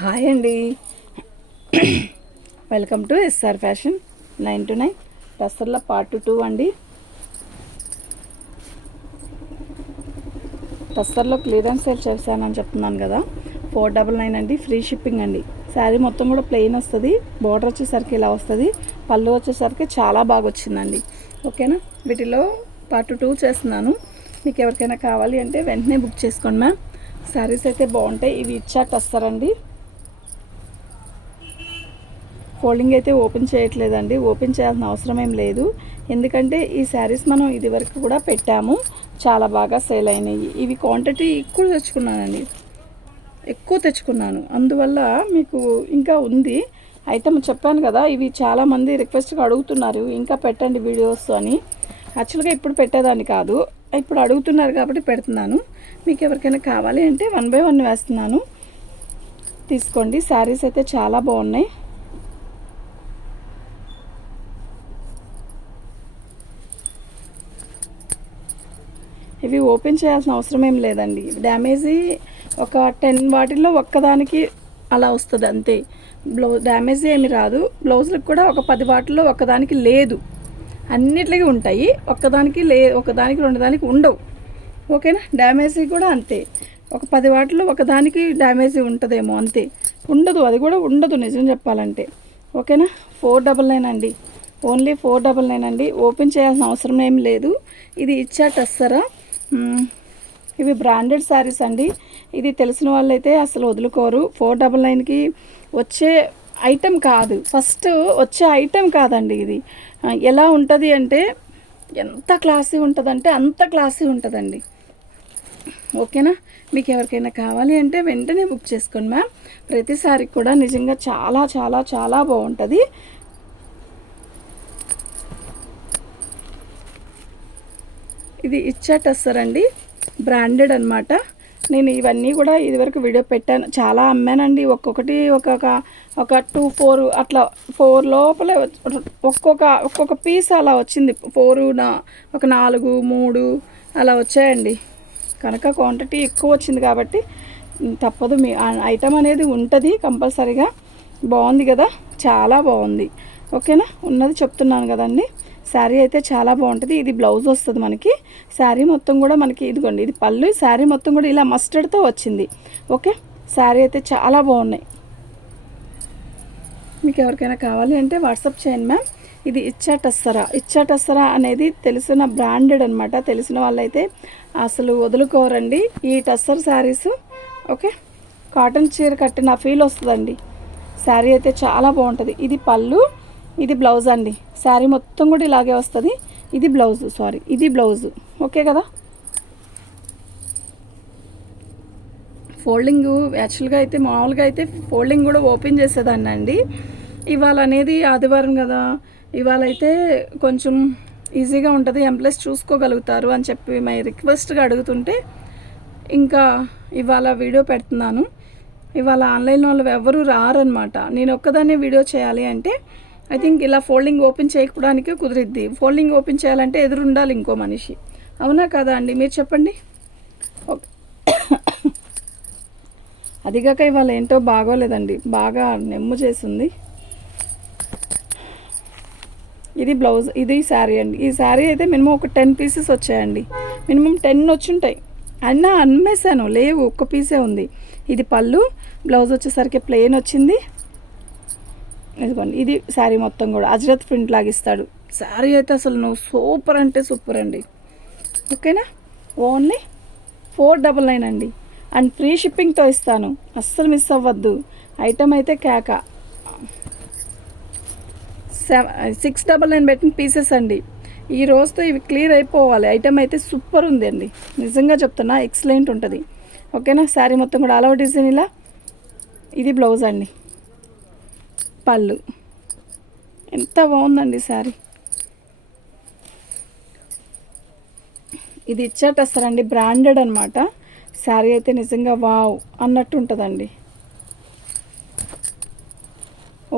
Hi అండి. Welcome to SR fashion nine two nine Dasara part two అండి. దసరాలో clearance sale చేశానని చెప్తున్నాను కదా. ఫోర్ డబల్ నైన్ అండి ఫ్రీ షిప్పింగ్ అండి. శారీ మొత్తం కూడా ప్లెయిన్ వస్తుంది. బార్డర్ వచ్చేసరికి ఇలా వస్తుంది. పళ్ళు వచ్చేసరికి చాలా బాగా వచ్చిందండి. ఓకేనా వీటిలో పార్ట్ టూ చేస్తున్నాను. మీకు ఎవరికైనా కావాలి అంటే వెంటనే బుక్ చేసుకోండి మ్యామ్. శారీస్ అయితే బాగుంటాయి. ఇవి ఇచ్చాట్ వస్తారండి. ఫోల్డింగ్ అయితే ఓపెన్ చేయట్లేదండి. ఓపెన్ చేయాల్సిన అవసరం ఏం లేదు. ఎందుకంటే ఈ శారీస్ మనం ఇది వరకు కూడా పెట్టాము. చాలా బాగా సేల్ అయినాయి. ఇవి క్వాంటిటీ ఎక్కువ తెచ్చుకున్నానండి. ఎక్కువ తెచ్చుకున్నాను. అందువల్ల మీకు ఇంకా ఉంది. అయితే చెప్పాను కదా ఇవి చాలామంది రిక్వెస్ట్గా అడుగుతున్నారు. ఇంకా పెట్టండి వీడియోస్ అని. యాక్చువల్గా ఇప్పుడు పెట్టేదాన్ని కాదు. ఇప్పుడు అడుగుతున్నారు కాబట్టి పెడుతున్నాను. మీకు ఎవరికైనా కావాలి అంటే వన్ బై వన్ వేస్తున్నాను. తీసుకోండి. శారీస్ అయితే చాలా బాగున్నాయి. ఇవి ఓపెన్ చేయాల్సిన అవసరం ఏం లేదండి. డ్యామేజీ ఒక టెన్ వాటిల్లో ఒక్కదానికి అలా వస్తుంది అంతే. బ్లౌజ్ డ్యామేజ్ ఏమి రాదు. బ్లౌజులకు కూడా ఒక పది వాటిల్లో ఒక్కదానికి లేదు. అన్నిటికీ ఉంటాయి. ఒక్కదానికి లే ఒకదానికి రెండు దానికి ఉండవు. ఓకేనా? డ్యామేజీ కూడా అంతే. ఒక పది వాటిలో ఒకదానికి డ్యామేజీ ఉంటుందేమో అంతే. ఉండదు. అది కూడా ఉండదు నిజం చెప్పాలంటే. ఓకేనా? ఫోర్ డబల్ నైన్ అండి. ఓన్లీ ఫోర్ డబల్ నైన్ అండి. ఓపెన్ చేయాల్సిన అవసరం ఏం లేదు. ఇది ఇచ్చా టస్సరా? ఇవి బ్రాండెడ్ శారీస్ అండి. ఇది తెలిసిన వాళ్ళైతే అసలు వదులుకోరు. ఫోర్ డబల్ నైన్కి వచ్చే ఐటెం కాదు. ఫస్ట్ వచ్చే ఐటెం కాదండి ఇది. ఎలా ఉంటుంది అంటే ఎంత క్లాసీ ఉంటుందంటే అంత క్లాసీ ఉంటుందండి. ఓకేనా? మీకు ఎవరికైనా కావాలి అంటే వెంటనే బుక్ చేసుకోండి మ్యామ్. ప్రతిసారి కూడా నిజంగా చాలా చాలా చాలా బాగుంటుంది. ఇది ఇచ్చా టస్సర్ అండి. బ్రాండెడ్ అనమాట నేను ఇవన్నీ కూడా ఇదివరకు వీడియో పెట్టాను. చాలా అమ్మానండి. ఒక్కొక్కటి ఒక్కొక్క ఒక టూ ఫోర్ అట్లా ఫోర్ లోపలే ఒక్కొక్క ఒక్కొక్క పీస్ అలా వచ్చింది. ఫోరు నా ఒక నాలుగు మూడు అలా వచ్చాయండి. కనుక క్వాంటిటీ ఎక్కువ వచ్చింది కాబట్టి తప్పదు. మీ ఐటమ్ అనేది ఉంటుంది కంపల్సరీగా. బాగుంది కదా? చాలా బాగుంది. ఓకేనా? ఉన్నది చెప్తున్నాను కదండి. శారీ అయితే చాలా బాగుంటుంది. ఇది బ్లౌజ్ వస్తుంది మనకి. శారీ మొత్తం కూడా మనకి ఇదిగోండి ఇది పళ్ళు. శారీ మొత్తం కూడా ఇలా మస్టర్డ్తో వచ్చింది. ఓకే? శారీ అయితే చాలా బాగున్నాయి. మీకు ఎవరికైనా కావాలి అంటే వాట్సాప్ చేయండి మ్యామ్. ఇది ఇచ్చా టస్సరా. ఇచ్చా అనేది తెలిసిన బ్రాండెడ్ అనమాట తెలిసిన వాళ్ళైతే అసలు వదులుకోరండి ఈ టస్సర్ శారీస్. ఓకే? కాటన్ చీర కట్టిన ఫీల్ వస్తుందండి. శారీ అయితే చాలా బాగుంటుంది. ఇది పళ్ళు. ఇది బ్లౌజ్ అండి. శారీ మొత్తం కూడా ఇలాగే వస్తుంది. ఇది బ్లౌజ్ సారీ. ఇది బ్లౌజ్. ఓకే కదా? ఫోల్డింగ్ యాక్చువల్గా అయితే మామూలుగా అయితే ఫోల్డింగ్ కూడా ఓపెన్ చేసేదాన్ని అండి. ఇవాళ అనేది ఆదివారం కదా. ఇవాళ అయితే కొంచెం ఈజీగా ఉంటుంది. ఎంప్లస్ చూసుకోగలుగుతారు అని చెప్పి మై రిక్వెస్ట్గా అడుగుతుంటే ఇంకా ఇవాళ వీడియో పెడుతున్నాను. ఇవాళ ఆన్లైన్ వాళ్ళు ఎవరు రారనమాట నేను ఒక్కదాన్నే వీడియో చేయాలి అంటే ఐ థింక్ ఇలా ఫోల్డింగ్ ఓపెన్ చేయకపోవడానికి కుదిరిద్ది. ఫోల్డింగ్ ఓపెన్ చేయాలంటే ఎదురు ఉండాలి ఇంకో మనిషి. అవునా కదా అండి? మీరు చెప్పండి. ఓకే అదిగాక ఇవాళ ఏంటో బాగోలేదండి. బాగా నెమ్ము చేసింది. ఇది బ్లౌజ్ ఇది శారీ అండి. ఈ శారీ అయితే మినిమం ఒక టెన్ పీసెస్ వచ్చాయండి. మినిమం టెన్ వచ్చుంటాయి. అయినా అమ్మేశాను. లేవు. ఒక్క పీసే ఉంది. ఇది పళ్ళు. బ్లౌజ్ వచ్చేసరికి ప్లెయిన్ వచ్చింది. ఇదిగోండి ఇది శారీ మొత్తం కూడా. అజరత్ ప్రింట్ లాగిస్తాడు శారీ అయితే అసలు నువ్వు సూపర్ అంటే సూపర్ అండి. ఓకేనా? ఓన్లీ ఫోర్ డబల్ నైన్ అండి. అండ్ ఫ్రీ షిప్పింగ్తో ఇస్తాను. అస్సలు మిస్ అవ్వద్దు. ఐటమ్ అయితే కేక. సెవెన్ సిక్స్ డబల్ నైన్ పెట్టిన పీసెస్ అండి. ఈ రోజుతో ఇవి క్లియర్ అయిపోవాలి. ఐటమ్ అయితే సూపర్ ఉంది అండి. నిజంగా చెప్తున్నా ఎక్సలెంట్ ఉంటుంది. ఓకేనా? శారీ మొత్తం కూడా అలవ డిజైన్ ఇలా. ఇది బ్లౌజ్ అండి. పళ్ళు. ఎంత బాగుందండి శారీ. ఇది ఇచ్చేటస్తారండి బ్రాండెడ్ అనమాట శారీ అయితే నిజంగా వావ్ అన్నట్టు ఉంటుందండి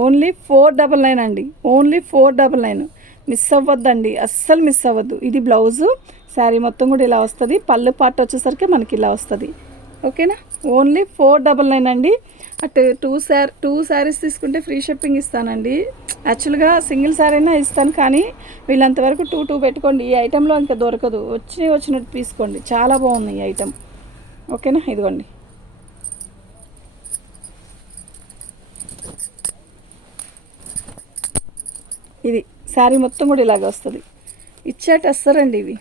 ఓన్లీ ఫోర్ డబల్ నైన్ అండి. Only four double nine. Miss అవ్వద్దండి. అస్సలు మిస్ అవ్వద్దు. ఇది బ్లౌజు శారీ మొత్తం కూడా ఇలా వస్తుంది. పళ్ళు పార్ట్ వచ్చేసరికి మనకి ఇలా వస్తుంది. ఓకేనా? ఓన్లీ ఫోర్ డబల్ నైన్ అండి. అటు టూ శారీ టూ శారీస్ తీసుకుంటే ఫ్రీ షిప్పింగ్ ఇస్తానండి. యాక్చువల్గా సింగిల్ శారీ అయినా ఇస్తాను కానీ వీళ్ళంతవరకు టూ టూ పెట్టుకోండి. ఈ ఐటెంలో ఇంకా దొరకదు. వచ్చి వచ్చినట్టు తీసుకోండి. చాలా బాగుంది ఈ ఐటెం. ఓకేనా? ఇదిగోండి. ఇది శారీ మొత్తం కూడా ఇలాగ వస్తుంది. ఇచ్చేట వస్తారండి ఇవి.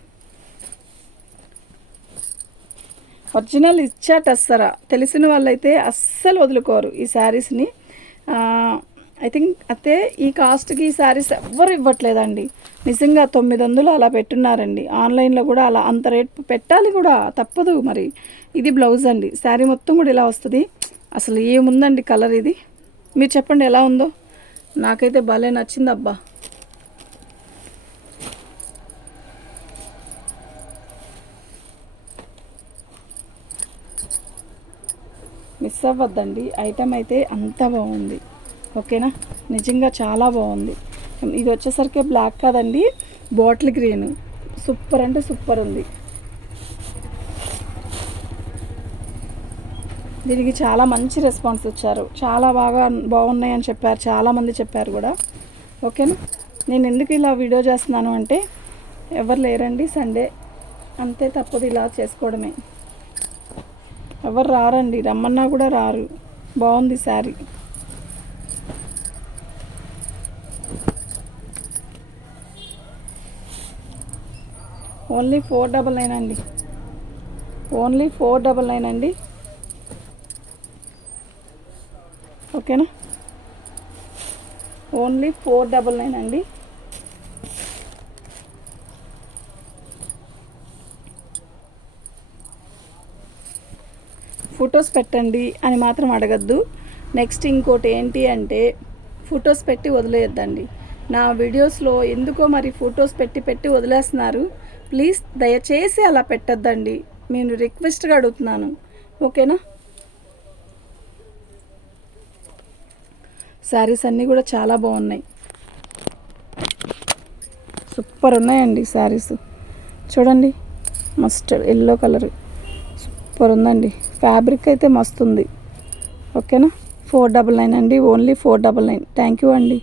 ఒరిజినల్ ఇచ్చాట అస్సరా. తెలిసిన వాళ్ళైతే అస్సలు వదులుకోరు ఈ శారీస్ని. ఐ థింక్ అయితే ఈ కాస్ట్కి ఈ శారీస్ ఎవ్వరు ఇవ్వట్లేదండి. నిజంగా తొమ్మిది వందలు అలా పెట్టున్నారండి. ఆన్లైన్లో కూడా అలా అంత రేట్ పెట్టాలి కూడా తప్పదు మరి. ఇది బ్లౌజ్ అండి. శారీ మొత్తం కూడా ఇలా వస్తుంది. అసలు ఏముందండి కలర్ ఇది? మీరు చెప్పండి ఎలా ఉందో? నాకైతే భలే నచ్చింది అబ్బా మిస్ అవ్వద్దండి. ఐటెం అయితే అంత బాగుంది. ఓకేనా? నిజంగా చాలా బాగుంది. ఇది వచ్చేసరికి బ్లాక్ కాదండి. Bottle green. సూపర్ అంటే సూపర్ ఉంది. దీనికి చాలా మంచి రెస్పాన్స్ ఇచ్చారు. చాలా బాగా బాగున్నాయి అని చెప్పారు. చాలామంది చెప్పారు కూడా. ఓకేనా? నేను ఎందుకు ఇలా వీడియో చేస్తున్నాను అంటే ఎవరు లేరండి సండే. అంతే తప్పదు ఇలా చేసుకోవడమే. ఎవరు రారండి. రమ్మన్నా కూడా రారు. బాగుంది sari. Only four double nine అండి. ఓన్లీ ఫోర్ డబల్ నైన్ అండి. ఓకేనా? ఓన్లీ ఫోర్ డబల్ నైన్ అండి. ఫొటోస్ పెట్టండి అని మాత్రం అడగద్దు. నెక్స్ట్ ఇంకోటి ఏంటి అంటే ఫొటోస్ పెట్టి వదిలేయొద్దండి. నా వీడియోస్లో ఎందుకో మరి ఫొటోస్ పెట్టి పెట్టి వదిలేస్తున్నారు. ప్లీజ్ దయచేసి అలా పెట్టద్దండి. నేను రిక్వెస్ట్గా అడుగుతున్నాను. ఓకేనా? శారీస్ అన్నీ కూడా చాలా బాగున్నాయి. సూపర్ ఉన్నాయండి శారీస్. చూడండి మస్టర్డ్ ఎల్లో కలర్. సూపర్ ఉందండి. ఫ్యాబ్రిక్ అయితే మస్తు ఉంది ఓకేనా? ఫోర్ డబల్ నైన్ అండి. Only four double nine. Thank you అండి.